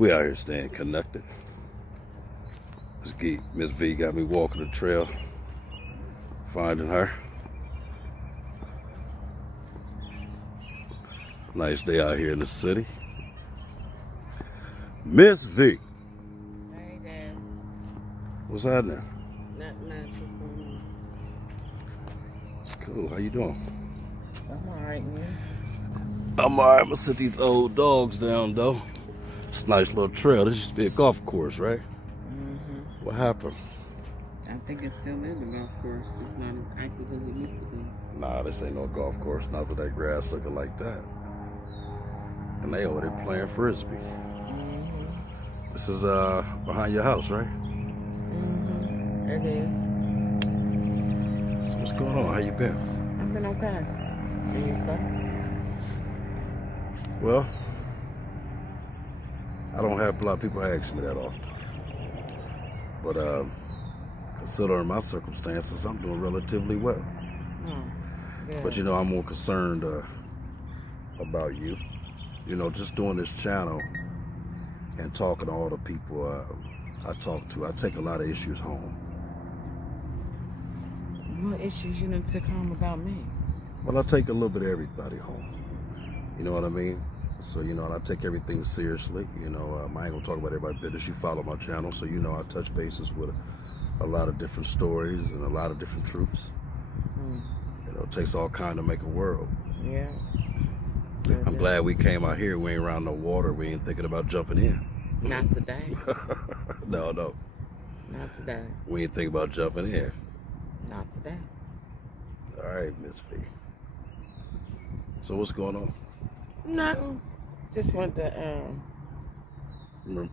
We out here staying connected. Ms.Vee got me walking the trail, finding her. Nice day out here in the city. Ms.Vee. Hey, Dad. What's happening? Not much. What's going It's cool. How you doing? on? I'm alright, man. I'm alright. I'm gonna sit these old dogs down, though. It's a nice little trail. This used to be a golf course, right? Mm-hmm. What happened? I think it still is a golf course, just not as active as it used to be. Nah, this ain't no golf course. Not with that grass looking like that. And they over there playing frisbee. Mm-hmm. This is behind your house, right? Mm-hmm. It is. So what's going on? How you been? I've been okay. And yourself? Well, I don't have a lot of people ask me that often. But considering my circumstances, I'm doing relatively well. Oh, good. But I'm more concerned about you. Just doing this channel and talking to all the people I talk to, I take a lot of issues home. What issues you done took home about me? Well, I take a little bit of everybody home. You know what I mean? So, and I take everything seriously. I ain't gonna talk about everybody's business. You follow my channel, so I touch bases with a lot of different stories and a lot of different truths. Mm. It takes all kind to make a world. Yeah. I'm glad we came out here. We ain't around no water. We ain't thinking about jumping in. Not today. No. Not today. We ain't thinking about jumping in. Not today. All right, Ms.Vee. So what's going on? No. Just want to, You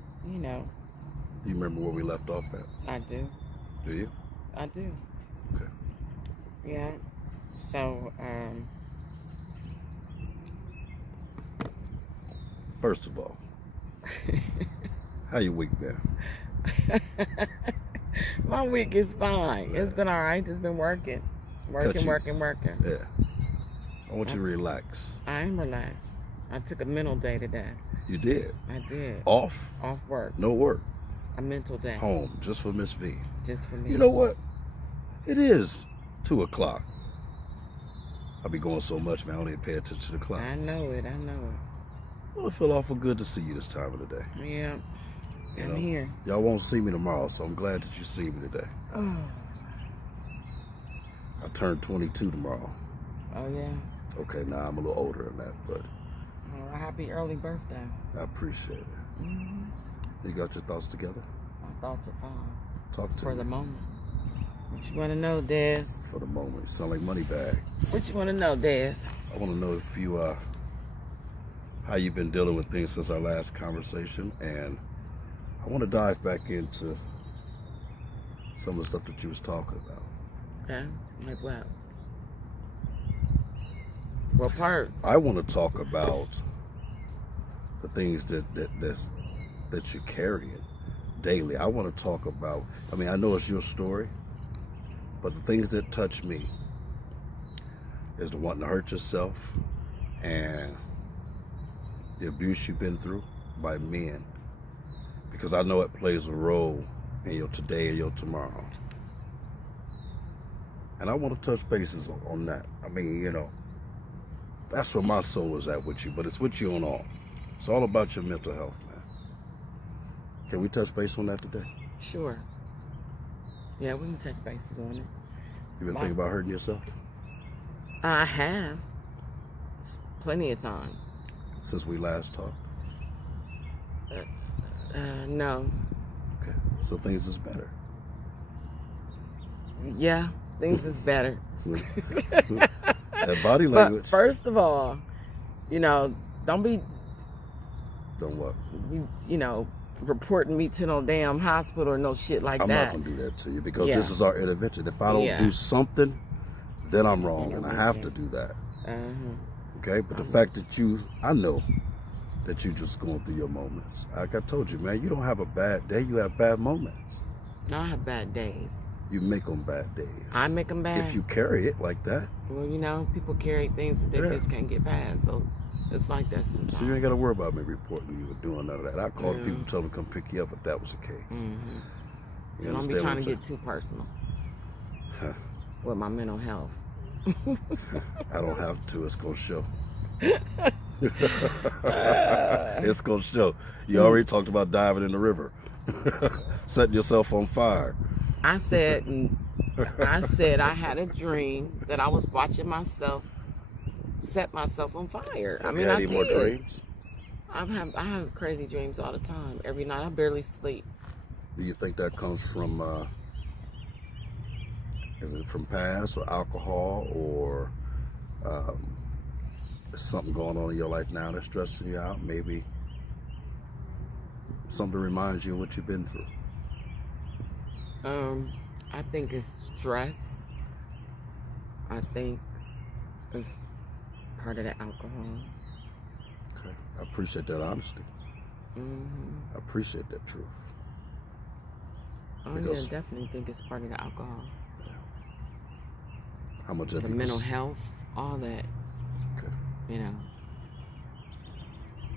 remember where we left off at? I do. Do you? I do. Okay. Yeah. So, First of all, how your week been? my week is fine. It's been all right. It's been working. Working. Yeah. I want you to relax. I am relaxed. I took a mental day today. You did? I did. Off? Off work. No work? A mental day. Home, just for Ms.Vee. Just for me. You know what? It is 2 o'clock. I be going so much, man, I don't even pay attention to the clock. I know it. Well, it feel awful good to see you this time of the day. Yeah. I'm here. Y'all won't see me tomorrow, so I'm glad that you see me today. Oh. I turn 22 tomorrow. Oh, yeah. Okay, now I'm a little older than that, but Oh, happy early birthday. I appreciate it. Mm-hmm. You got your thoughts together? My thoughts are fine. Talk to For me. the moment. What you want to know, Des? For the moment. You sound like Moneybag. What you want to know, Des? I want to know if you, how you've been dealing with things since our last conversation, and I want to dive back into some of the stuff that you was talking about. Okay. Like what? What part? I want to talk about the things that you're carrying daily. I want to talk about, I know it's your story, but the things that touch me is the wanting to hurt yourself and the abuse you've been through by men, because I know it plays a role in your today and your tomorrow. And I want to touch bases on that. That's where my soul is at with you, but it's with you on all. It's all about your mental health, man. Can we touch base on that today? Sure. Yeah, we can touch bases on it. You been thinking about hurting yourself? I have. Plenty of times. Since we last talked? No. Okay, so things is better. Yeah, things is better. That body language. But first of all, don't be, Don't what? reporting me to no damn hospital or no shit like I'm that. not going to do that to you because this is our intervention. If I don't do something, then I'm wrong, and I have to do that. Okay? But the fact that I know that you just going through your moments. Like I told you, man, you don't have a bad day. You have bad moments. No, I have bad days. You make them bad days. I make them bad? If you carry it like that. Well, people carry things that they just can't get past. So It's like that sometimes. So you ain't got to worry about me reporting you or doing none of that. I called people, tell them to come pick you up if that was the case. Mm-hmm. You So don't be understand trying what to I'm get too personal Huh. with my mental health. I don't have to. It's going to show. It's going to show. You already talked about diving in the river. Setting yourself on fire. I said I had a dream that I was watching myself set myself on fire. Have I you mean, had I any did. more dreams? I have crazy dreams all the time. Every night I barely sleep. Do you think that comes from, is it from past or alcohol, or is something going on in your life now that's stressing you out? Maybe something reminds you of what you've been through. I think it's stress. I think it's part of the alcohol. Okay. I appreciate that honesty. Mm-hmm. I appreciate that truth. Oh, Because- yeah, definitely think it's part of the alcohol. How much have The you mental health, all that, Okay. you know.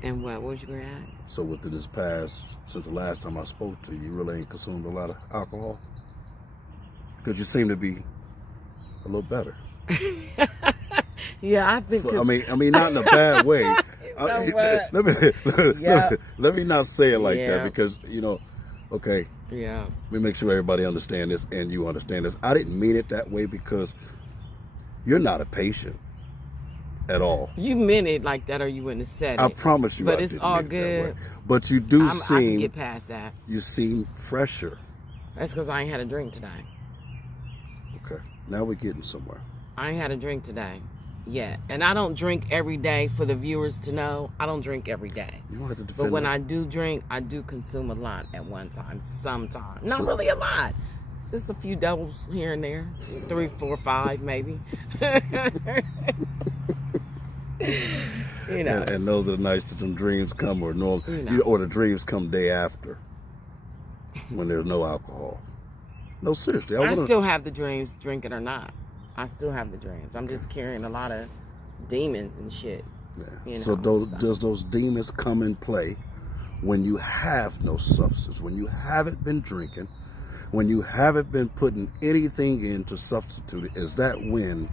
And what was you going to ask? So within this past, since the last time I spoke to you, you really ain't consumed a lot of alcohol? Because you seem to be a little better. Yeah, I think. So, I mean, not in a bad way. what? Let me not say it like Yeah. that, because okay. Yeah. Let me make sure everybody understand this and you understand this. I didn't mean it that way, because you're not a patient at all. You meant it like that, or you wouldn't have said it. I promise you. But I it's didn't all mean it that good. way. But you do I can seem. get past that. You seem fresher. That's because I ain't had a drink today. Okay. Now we're getting somewhere. I ain't had a drink today yet. And I don't drink every day, for the viewers to know. I don't drink every day. You don't have to defend But when that. I do drink, I do consume a lot at one time, sometimes. Not So- really a lot. Just a few doubles here and there. 3, 4, 5 maybe. You know. And those are the nights that them dreams come, or normal, You know. or the dreams come day after, when there's no alcohol. No, seriously. I wanna- still have the dreams, drink it or not. I still have the dreams. I'm just carrying a lot of demons and shit. Yeah. You So know, does those demons come in play when you have no substance, when you haven't been drinking, when you haven't been putting anything in to substitute it? Is that when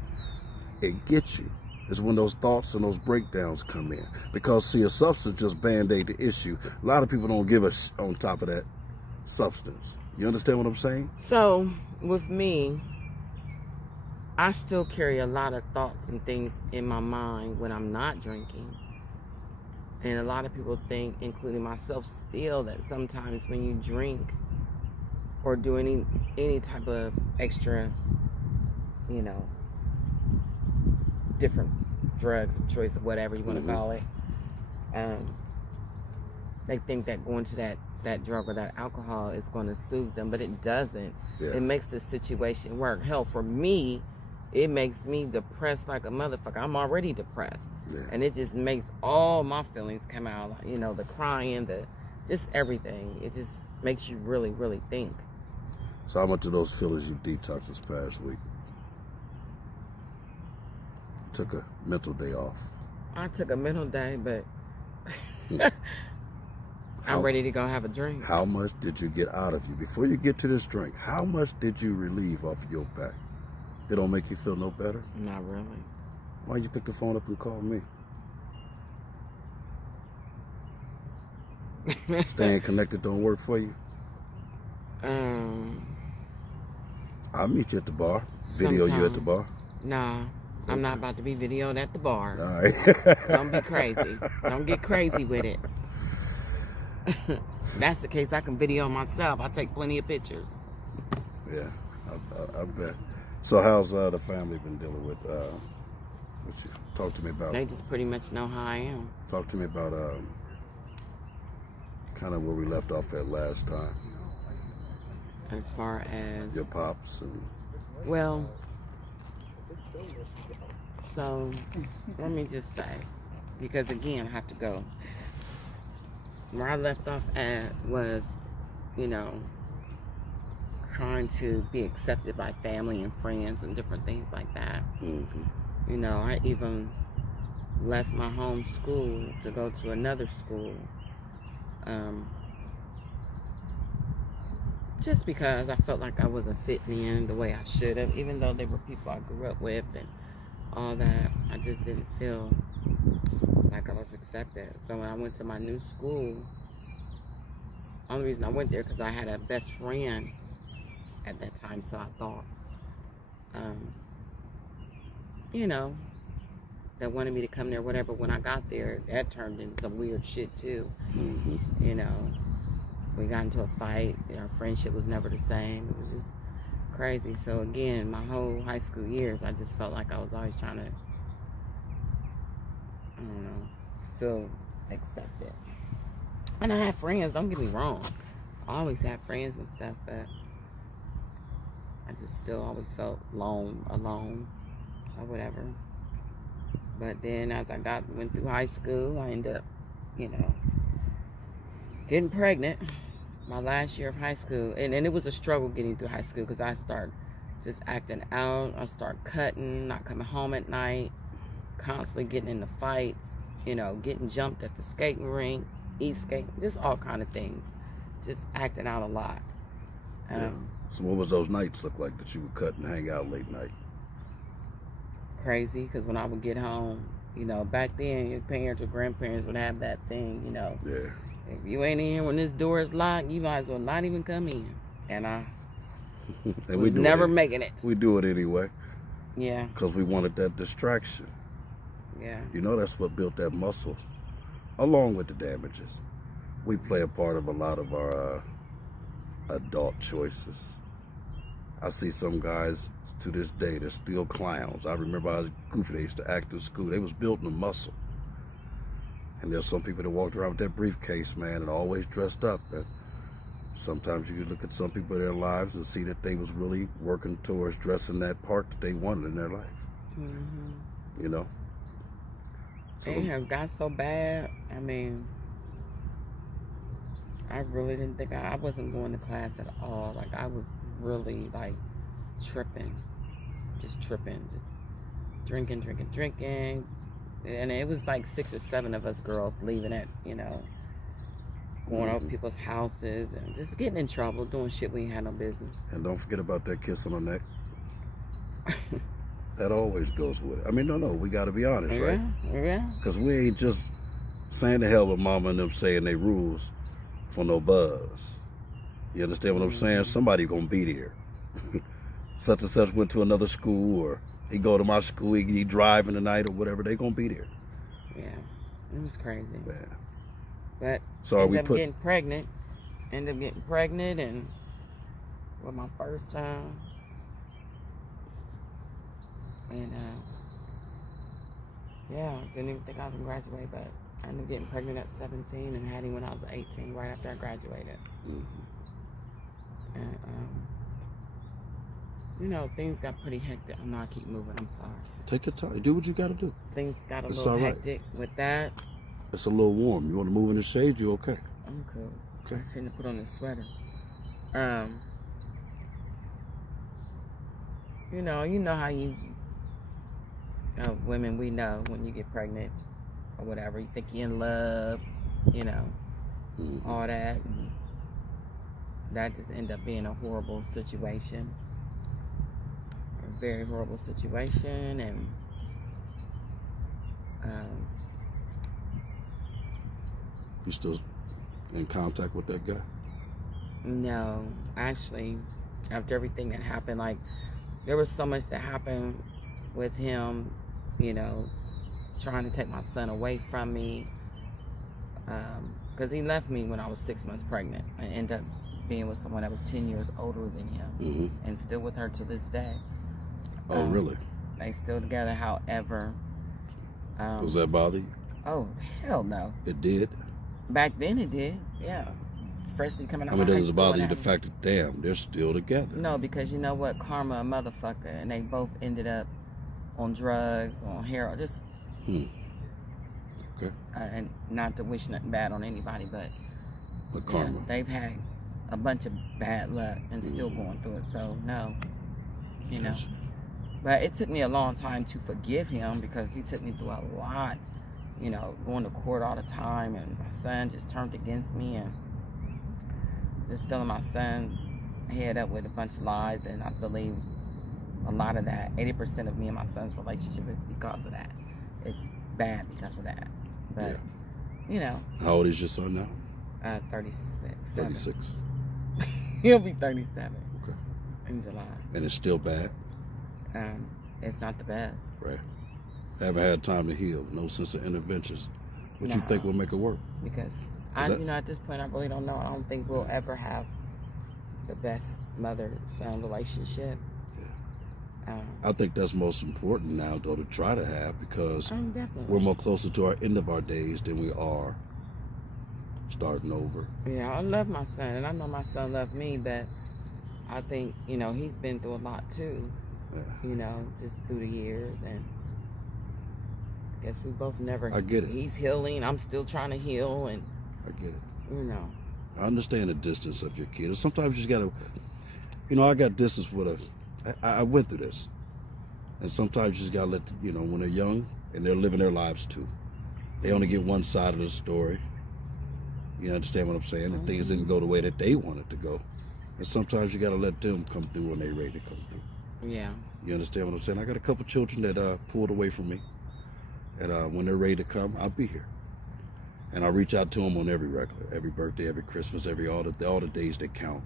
it gets you? Is when those thoughts and those breakdowns come in? Because see, a substance just band-aid the issue. A lot of people don't give us on top of that substance. You understand what I'm saying? So, with me, I still carry a lot of thoughts and things in my mind when I'm not drinking. And a lot of people think, including myself still, that sometimes when you drink or do any type of extra, different drugs of choice, or whatever you want to call it, they think that going to that drug or that alcohol is going to soothe them, but it doesn't. Yeah. It makes the situation work. Hell, for me, it makes me depressed like a motherfucker. I'm already depressed. Yeah. And it just makes all my feelings come out. The crying, just everything. It just makes you really, really think. So how much of those feelings you detoxed this past week? Took a mental day off. I took a mental day, but How- I'm ready to go have a drink. How much did you get out of you? Before you get to this drink, how much did you relieve off of your back? It don't make you feel no better? Not really. Why you pick the phone up and call me? Staying connected don't work for you? I'll meet you at the bar. Video you at the bar. Nah, I'm not about to be videoed at the bar. All right. Don't be crazy. Don't get crazy with it. That's the case. I can video myself. I take plenty of pictures. Yeah, I bet. So how's the family been dealing with what you talk to me about? They just pretty much know how I am. Talk to me about kind of where we left off at last time. As far as Your pops and well, so let me just say, because again I have to go. Where I left off at was, trying to be accepted by family and friends and different things like that. mm-hmm. I even left my home school to go to another school. Just because I felt like I wasn't fitting in the way I should have, even though they were people I grew up with and all that. I just didn't feel like I was accepted. So when I went to my new school, only reason I went there because I had a best friend at that time, so I thought, you know, that wanted me to come there, whatever. When I got there, that turned into some weird shit too. You know, we got into a fight. Our friendship was never the same. It was just crazy. So again, my whole high school years, I just felt like I was always trying to, I don't know, feel accepted. And I had friends, don't get me wrong. I always had friends and stuff, but I just still always felt alone or whatever. But then as I went through high school, I ended up, you know, getting pregnant my last year of high school. And it was a struggle getting through high school because I started just acting out. I started cutting, not coming home at night, constantly getting into fights, you know, getting jumped at the skating rink, skating, just all kind of things. Just acting out a lot. So what was those nights look like that you would cut and hang out late night? Crazy, because when I would get home, you know, back then your parents or grandparents would have that thing, you know. Yeah. If you ain't in here when this door is locked, you might as well not even come in. And I and was never making it. We do it anyway. Yeah. Because we wanted that distraction. Yeah. You know, that's what built that muscle, along with the damages. We play a part of a lot of our adult choices. I see some guys to this day, they're still clowns. I remember how goofy they used to act in school. They was building a muscle. And there's some people that walked around with that briefcase, man, and always dressed up. And sometimes you could look at some people in their lives and see that they was really working towards dressing that part that they wanted in their life. Mm-hmm. You know? So it have got so bad. I mean, I really didn't think I wasn't going to class at all. Like, I was really, like, tripping. Just drinking. And it was like 6 or 7 of us girls leaving it, you know, going over people's houses and just getting in trouble, doing shit we ain't had no business. And don't forget about that kiss on the neck. That always goes with it. I mean, no, we got to be honest, right? Yeah. Because we ain't just saying the hell with mama and them saying they rules for no buzz. You understand what I'm saying? Somebody gonna be there. Such and such went to another school, or he go to my school, he driving tonight or whatever, they gonna be there. Yeah, it was crazy. Yeah. But so are we getting pregnant, and with my first time, and yeah, didn't even think I was gonna graduate, but I ended up getting pregnant at 17 and had him when I was 18, right after I graduated. And you know, things got pretty hectic. I know I keep moving, I'm sorry. Take your time. Do what you got to do. Things got a little hectic with that. It's a little warm. You want to move in the shade, you okay? I'm cool. Okay. I shouldn't have put on this sweater. You know how women, we know when you get pregnant or whatever, you think you're in love, you know, all that. And that just ended up being a horrible situation. A very horrible situation. And you still in contact with that guy? No, actually, after everything that happened, like, there was so much that happened with him, you know, trying to take my son away from me, because he left me when I was 6 months pregnant and ended up being with someone that was 10 years older than him, and still with her to this day. Oh, really? They still together, however. Does that bother you? Oh, hell no. It did? Back then it did, yeah. Freshly coming out of high does school. it bother you the fact that, damn, they're still together? No, because you know what? Karma a motherfucker. And they both ended up on drugs, on heroin, just... Okay. And not to wish nothing bad on anybody, but karma. Yeah, they've had a bunch of bad luck and still going through it. So, no. You know. But it took me a long time to forgive him because he took me through a lot, you know, going to court all the time, and my son just turned against me, and just filling my son's head up with a bunch of lies. And I believe a lot of that, 80% of me and my son's relationship is because of that. It's bad because of that. But, you know. How old is your son now? 36. 36. He'll be 37 in July. And it's still bad? It's not the best. Right. Haven't had time to heal. No sense of interventions. What you think will make it work? Because you know, at this point, I really don't know. I don't think we'll ever have the best mother-son relationship. Yeah. I think that's most important now, though, to try to have, because definitely. we're more closer to our end of our days than we are starting over. Yeah, I love my son, and I know my son loved me, but I think, you know, he's been through a lot too. Yeah. You know, just through the years, and I guess we both never. I get it. He's healing. I'm still trying to heal, and I get it. You know. I understand the distance of your kid. Sometimes you just gotta, you know, I got distance with I went through this, and sometimes you just gotta let, you know, when they're young and they're living their lives too, they only get one side of the story. You understand what I'm saying? And things didn't go the way that they wanted to go. And sometimes you got to let them come through when they're ready to come through. Yeah. You understand what I'm saying? I got a couple children that pulled away from me. And when they're ready to come, I'll be here. And I reach out to them on every birthday, every Christmas, all the days that count.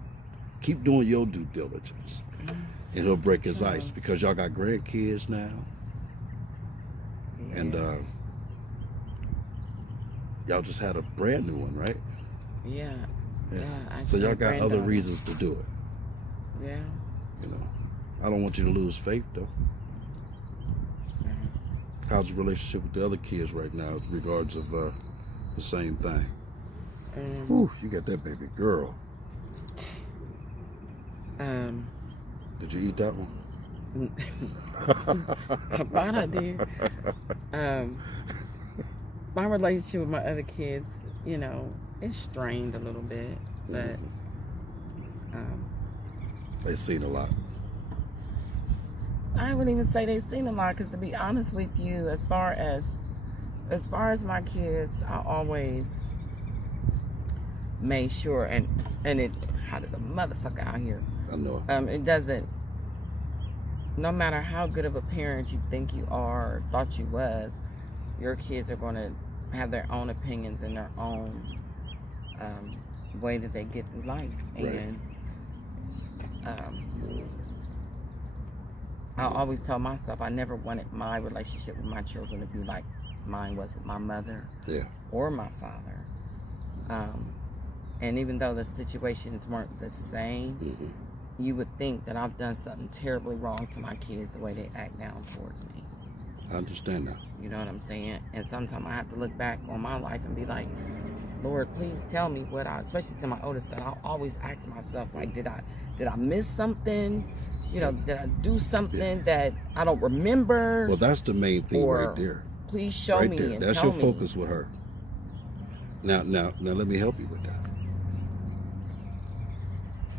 Keep doing your due diligence. And he'll break his ice, because y'all got grandkids now. Yeah. And y'all just had a brand new one, right? Yeah. Yeah. So y'all got other reasons to do it. Yeah. You know, I don't want you to lose faith, though. How's the relationship with the other kids right now in regards of the same thing? Whew, you got that baby girl. Did you eat that one? I thought I did. My relationship with my other kids, you know, it's strained a little bit, but they've seen a lot. I wouldn't even say they've seen a lot, because to be honest with you, as far as my kids, I always made sure, and it, how does a motherfucker out here? I know. It doesn't, no matter how good of a parent you think you are or thought you was, your kids are going to have their own opinions and their own way that they get through life. Right. And I always tell myself I never wanted my relationship with my children to be like mine was with my mother or my father. And even though the situations weren't the same, you would think that I've done something terribly wrong to my kids the way they act now towards me. I understand that. You know what I'm saying? And sometimes I have to look back on my life and be like, Lord, please tell me what especially to my oldest son, I'll always ask myself, like, did I miss something? You know, did I do something that I don't remember? Well, that's the main thing right there. Please show me and that's tell me. That's your focus with her. Now, let me help you with that.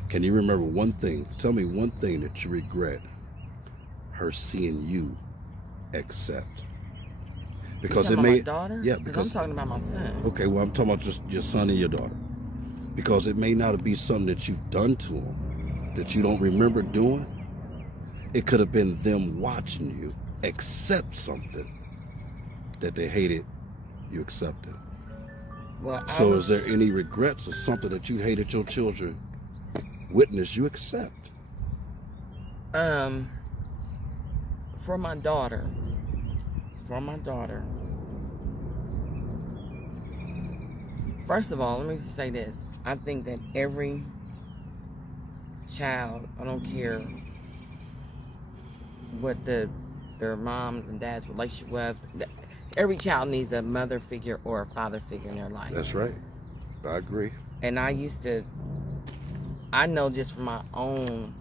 Can you remember one thing? Tell me one thing that you regret her seeing you accept. Because it may, my daughter? Yeah, because I'm talking about my son. Okay, well, I'm talking about just your son and your daughter. Because it may not be something that you've done to them that you don't remember doing. It could have been them watching you accept something that they hated you accepted. Well, so is there any regrets or something that you hated your children witness you accept? For my daughter, first of all, let me just say this. I think that every child, I don't care what their moms and dads relationship was, every child needs a mother figure or a father figure in their life. That's right. I agree. And I know just from my own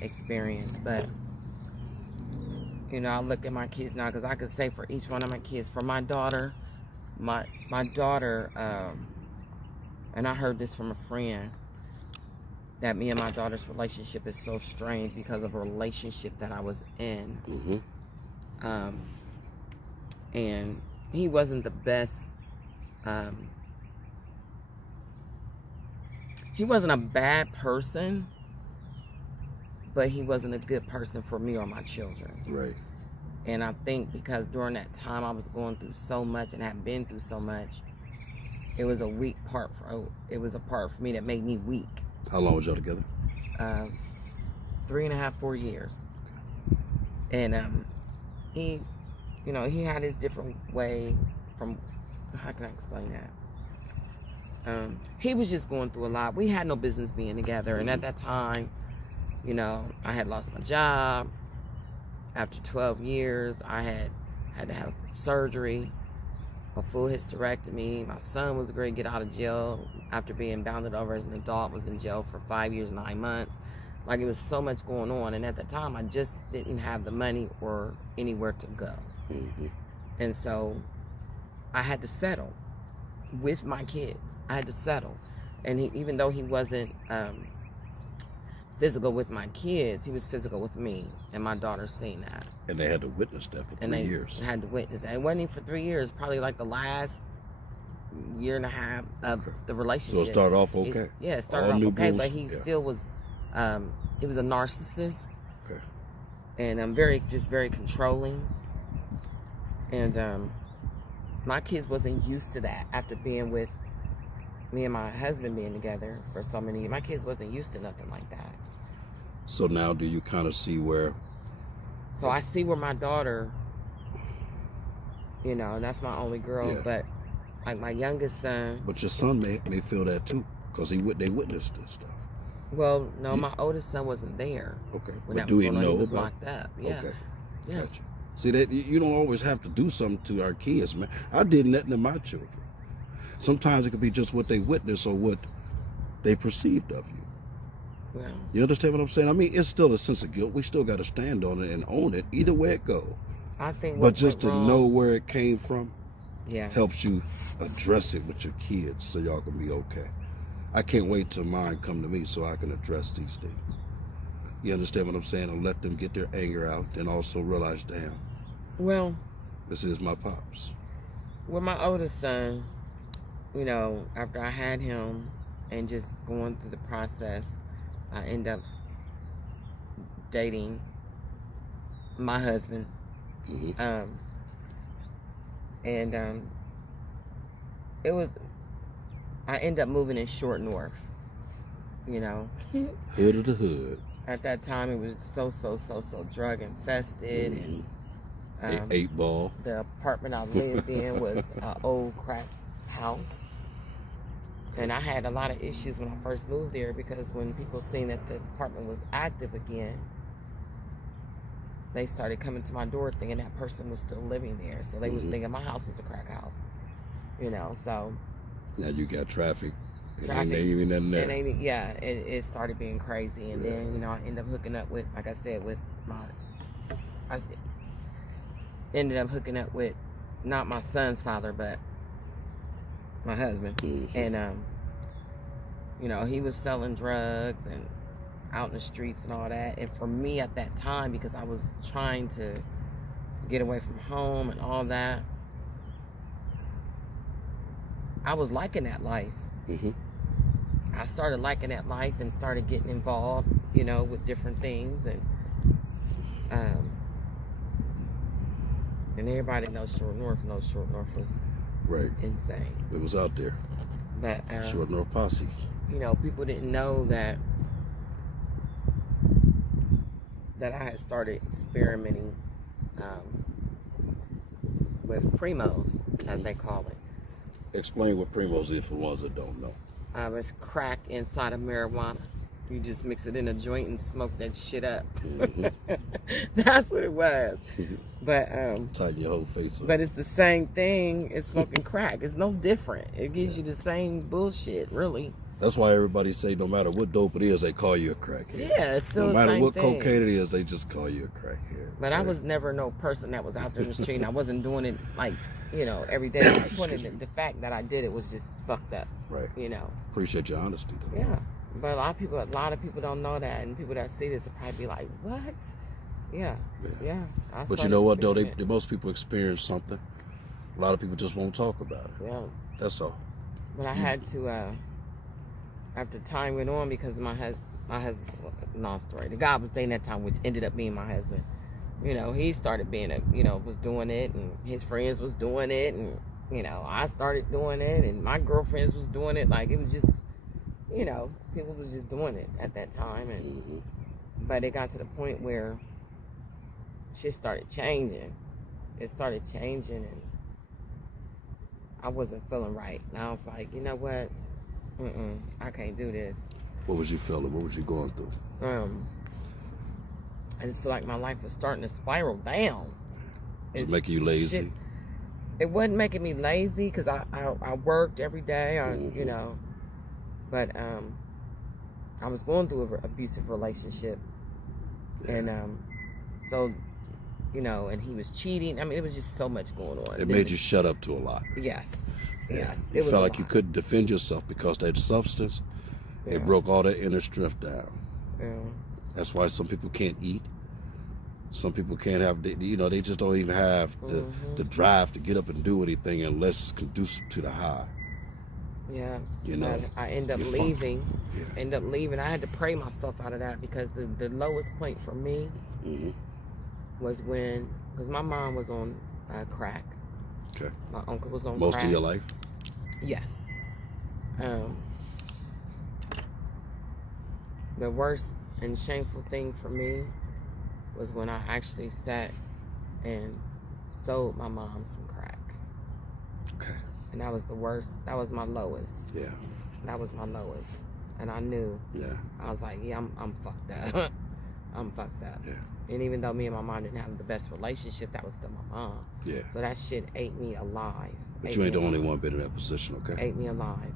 experience, but you know, I look at my kids now, because I could say for each one of my kids, for my daughter, and I heard this from a friend, that me and my daughter's relationship is so strange because of a relationship that I was in. Mm-hmm. And he wasn't the best. He wasn't a bad person, but he wasn't a good person for me or my children. Right. And I think because during that time I was going through so much and had been through so much, it was a weak part it was a part for me that made me weak. How long was y'all together? 3.5, 4 years. And he, you know, he had his different way from, how can I explain that? He was just going through a lot. We had no business being together. And at that time, you know, I had lost my job. After 12 years, I had to have surgery, a full hysterectomy. My son was going to get out of jail after being bounded over as an adult, was in jail for 5 years, 9 months. Like, it was so much going on. And at the time, I just didn't have the money or anywhere to go. Mm-hmm. And so I had to settle with my kids. I had to settle. And even though he wasn't physical with my kids, he was physical with me, and my daughter's seen that. And they had to witness that for 3 years. Had to witness that. It wasn't even for 3 years, probably like the last year and a half of the relationship. So it started off okay? It started off okay, but he still was, he was a narcissist. Okay. And very controlling. And my kids wasn't used to that after being with me and my husband being together for so many years. My kids wasn't used to nothing like that. So now do you kind of see where... So I see where my daughter, you know, and that's my only girl, but like my youngest son... But your son may feel that too, because they witnessed this stuff. Well, no, my oldest son wasn't there. Okay. When but do he know he was about... locked up. Yeah. Okay. Yeah. Gotcha. See, that you don't always have to do something to our kids, man. I did nothing to my children. Sometimes it could be just what they witnessed or what they perceived of you. Well, You understand what I'm saying? I mean, it's still a sense of guilt. We still got to stand on it and own it, either way it go. I think. But just to know where it came from, yeah, helps you address it with your kids so y'all can be okay. I can't wait till mine come to me so I can address these things. You understand what I'm saying? And let them get their anger out, then also realize, damn. Well, this is my pops. With my oldest son, you know, after I had him and just going through the process, I ended up dating my husband. Mm-hmm. It was, I ended up moving in Short North, you know. Hood of the hood. At that time, it was so drug infested. Mm-hmm. And 8 ball. the apartment I lived in was an old crack house. And I had a lot of issues when I first moved there because when people seen that the apartment was active again, they started coming to my door thinking that person was still living there. So they was thinking my house was a crack house, you know. So now you got traffic. Traffic. Ain't even nothing there. It started being crazy, and then, you know, I ended up hooking up with, like I said, I ended up hooking up with not my son's father, but my husband. Mm-hmm. And you know, he was selling drugs and out in the streets and all that. And for me at that time, because I was trying to get away from home and all that, I was liking that life. Mm-hmm. I started liking that life and started getting involved, you know, with different things. And everybody knows Short North was right. insane. It was out there. But Short North Posse. you know, people didn't know that I had started experimenting with primos, as they call it. Explain what primos is for ones that don't know. It's crack inside of marijuana. You just mix it in a joint and smoke that shit up. Mm-hmm. That's what it was. But tighten your whole face up. But it's the same thing as smoking crack. It's no different. It gives you the same bullshit, really. That's why everybody say no matter what dope it is, they call you a crackhead. Yeah, it's still no the matter same what thing. cocaine it is, they just call you a crackhead. But I was never no person that was out there in the street, and I wasn't doing it like, you know, every day. The fact that I did it was just fucked up. Right. You know. Appreciate your honesty, though. Yeah. But a lot of people don't know that, and people that see this will probably be like, "What?" Yeah. But you know what though? Most people experience something. A lot of people just won't talk about it. Yeah. That's all. But I had to, after time went on, because my husband, long story. The guy I was dating at that time, which ended up being my husband. You know, he started being was doing it, and his friends was doing it, and I started doing it, and my girlfriends was doing it. Like, it was just, people was just doing it at that time, and but it got to the point where shit started changing. It started changing, and I wasn't feeling right. And I was like, you know what? I can't do this. What was you feeling? What was you going through? I just feel like my life was starting to spiral down. Was it making you lazy? Shit. It wasn't making me lazy, because I worked every day, but I was going through an abusive relationship, and so, and he was cheating. I mean, it was just so much going on. It made you shut up to a lot. Yes. You felt like you couldn't defend yourself because that substance, it broke all that inner strength down. Yeah. That's why some people can't eat. Some people can't have, they just don't even have the drive to get up and do anything unless it's conducive to the high. Yeah. But I end up leaving. I had to pray myself out of that, because the lowest point for me was because my mom was on crack. Okay. My uncle was on crack. Most of your life? Yes. The worst and shameful thing for me was when I actually sat and sold my mom some crack. Okay. And that was the worst. That was my lowest. Yeah. That was my lowest. And I knew. Yeah. I was like, yeah, I'm fucked up. I'm fucked up. Yeah. And even though me and my mom didn't have the best relationship, that was still my mom. Yeah. So that shit ate me alive. But you ain't the only one been in that position, okay? Ate me alive.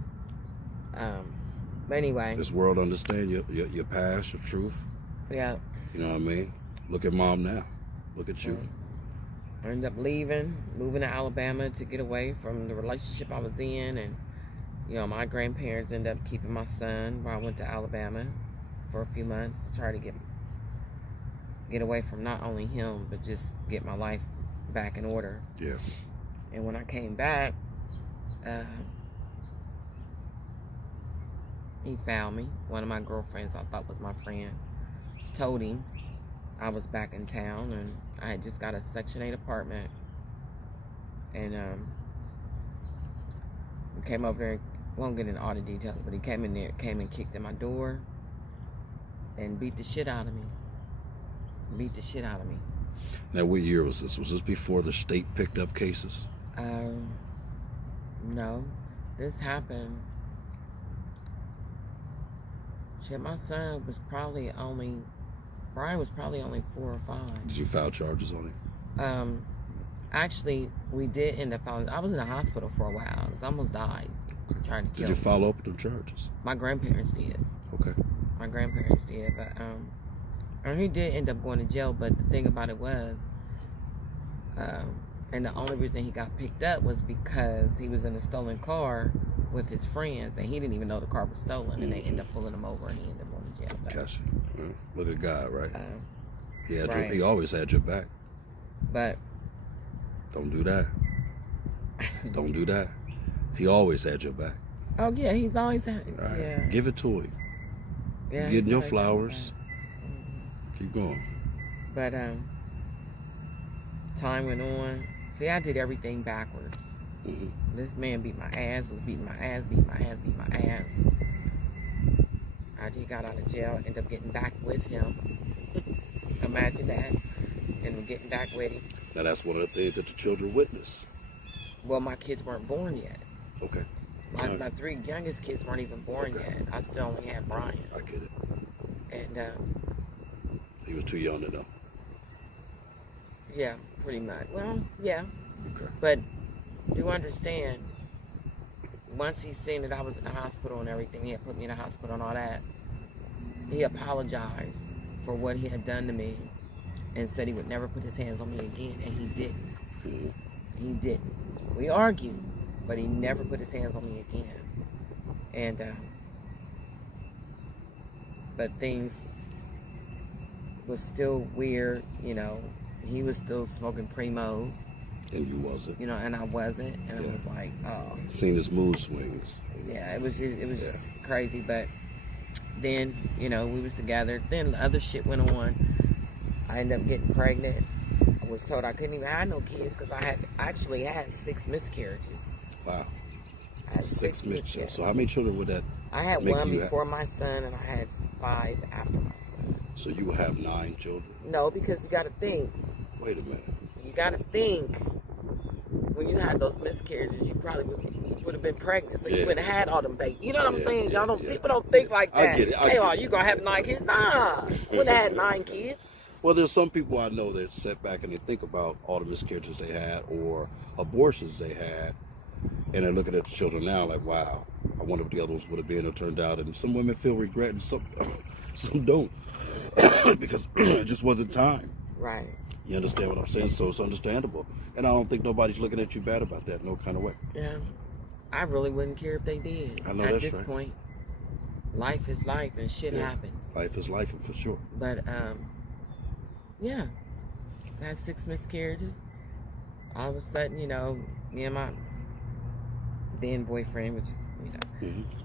But anyway. This world understand your past, your truth. Yeah. You know what I mean? Look at mom now. Look at you. I ended up moving to Alabama to get away from the relationship I was in, and my grandparents ended up keeping my son while I went to Alabama for a few months to try to get away from not only him, but just get my life back in order. Yeah. And when I came back, he found me. One of my girlfriends I thought was my friend told him I was back in town, and I had just got a Section 8 apartment, and he came over there. Won't get into all the details, but he came and kicked in my door and beat the shit out of me. Now, what year was this? Was this before the state picked up cases? No. This happened. Shit, my son was probably only, Brian was probably only 4 or 5. Did you file charges on him? Actually, we did end up filing. I was in the hospital for a while. I almost died trying to kill him. Did you follow up with them charges? My grandparents did. Okay. My grandparents did, but and he did end up going to jail. But the thing about it was, and the only reason he got picked up was because he was in a stolen car with his friends, and he didn't even know the car was stolen, and they ended up pulling him over, and he ended up going to jail. But, gotcha. Look at God, right? Right. He always had your back. But don't do that. Don't do that. He always had your back. Oh yeah, he's always had. Right. Yeah. Give it to him. Yeah. Getting your flowers. Keep going. But time went on. See, I did everything backwards. This man beat my ass, was beating my ass, beat my ass. I just got out of jail, ended up getting back with him. Imagine that. And getting back with him. Now that's one of the things that the children witness. Well, my kids weren't born yet. Okay. My 3 youngest kids weren't even born yet. I still only had Brian. I get it. And he was too young to know. Yeah, pretty much. Well, yeah. Okay. But do understand, once he seen that I was in the hospital and everything, he had put me in the hospital and all that, he apologized for what he had done to me and said he would never put his hands on me again, and he didn't. He didn't. We argued, but he never put his hands on me again. And but things was still weird, you know. He was still smoking Primos. And you wasn't. You know, and I wasn't. And it was like, oh. Seen his mood swings. Yeah, it was just crazy. But then, you know, we was together. Then the other shit went on. I ended up getting pregnant. I was told I couldn't even have no kids because I actually had 6 miscarriages. Wow. I had 6 miscarriages. So how many children would that I had one before my son, and I had 5 after my son. So you will have 9 children? No, because you got to think. Wait a minute. You got to think. When you had those miscarriages, you probably would have been pregnant, so you wouldn't have had all them babies. You know what I'm saying? Y'all don't. People don't think like that. I get it. Hey, you gonna have 9 kids? Nah, I wouldn't have had 9 kids. Well, there's some people I know that sit back and they think about all the miscarriages they had or abortions they had, and they're looking at the children now like, wow, I wonder what the other ones would have been or turned out. And some women feel regret and some don't because it just wasn't time. Right. You understand what I'm saying? So it's understandable. And I don't think nobody's looking at you bad about that, no kind of way. Yeah. I really wouldn't care if they did. I know at that's this right. point, life is life and shit happens. Life is life, for sure. But, yeah. I had 6 miscarriages. All of a sudden, you know, me and my then boyfriend, which is, you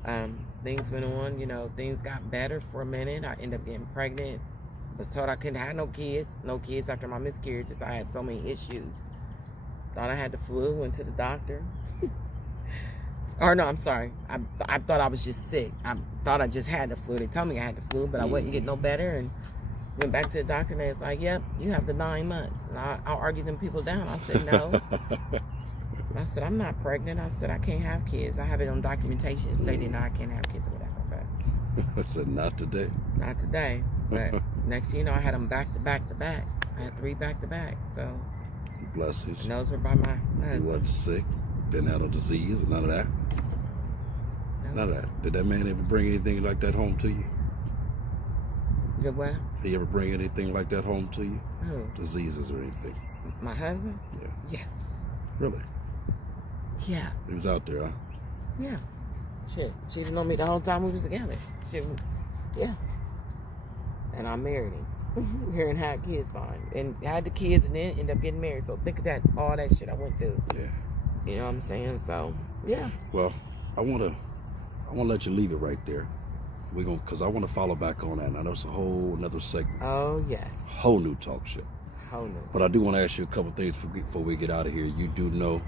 know, things went on, you know, things got better for a minute. I ended up getting pregnant. Was told I couldn't have no kids after my miscarriages. I had so many issues. Thought I had the flu, went to the doctor. Or no, I'm sorry. I thought I was just sick. I thought I just had the flu. They told me I had the flu, but I wouldn't get no better. And went back to the doctor, and they was like, yep, you have the 9 months. And I argued them people down. I said, no. I said, I'm not pregnant. I said, I can't have kids. I have it on documentation stating that I can't have kids or whatever. But I said, not today. Not today. But next thing you know, I had them back to back to back. I had 3 back to back. So blessings. And those were by my husband. You wasn't sick, didn't have no disease, none of that. No. None of that. Did that man ever bring anything like that home to you? Did what? Did he ever bring anything like that home to you? Who? Diseases or anything? My husband? Yeah. Yes. Really? Yeah. He was out there, huh? Yeah. Shit. She didn't know me the whole time we was together. Shit. Yeah. And I married him. Here and had kids by him. And had the kids and then ended up getting married. So think of that, all that shit I went through. Yeah. You know what I'm saying? So, yeah. Well, I wanna let you leave it right there. Because I want to follow back on that. And I know it's a whole another segment. Oh, yes. Whole new talk show. Whole new. But I do want to ask you a couple things before we get out of here. You do know,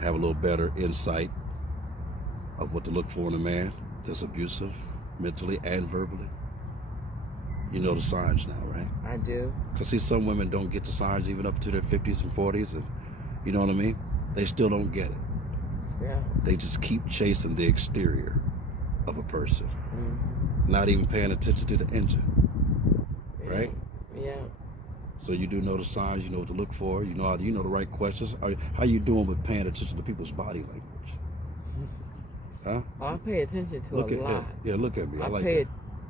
have a little better insight of what to look for in a man that's abusive, mentally and verbally. You know the signs now, right? I do. Because see, some women don't get the signs even up to their 50s and 40s. And you know what I mean? They still don't get it. Yeah. They just keep chasing the exterior of a person. Mm-hmm. Not even paying attention to the engine. Right? Yeah. So you do know the signs, you know what to look for, you know the right questions. How you doing with paying attention to people's body language? Huh? I pay attention to a lot. Yeah, look at me. I like that.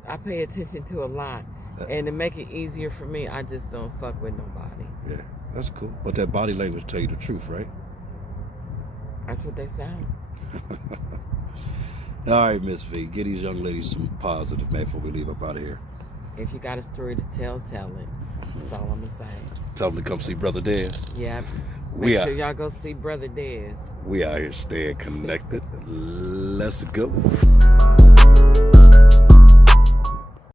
I pay attention to a lot. And to make it easier for me, I just don't fuck with nobody. Yeah, that's cool. But that body language tell you the truth, right? That's what they say. All right, Ms.Vee, get these young ladies some positive, man, before we leave up out of here. If you got a story to tell it. That's all I'm going to say. Tell them to come see Brother Dez. Yeah. Make sure y'all go see Brother Dez. We out here staying connected. Let's go.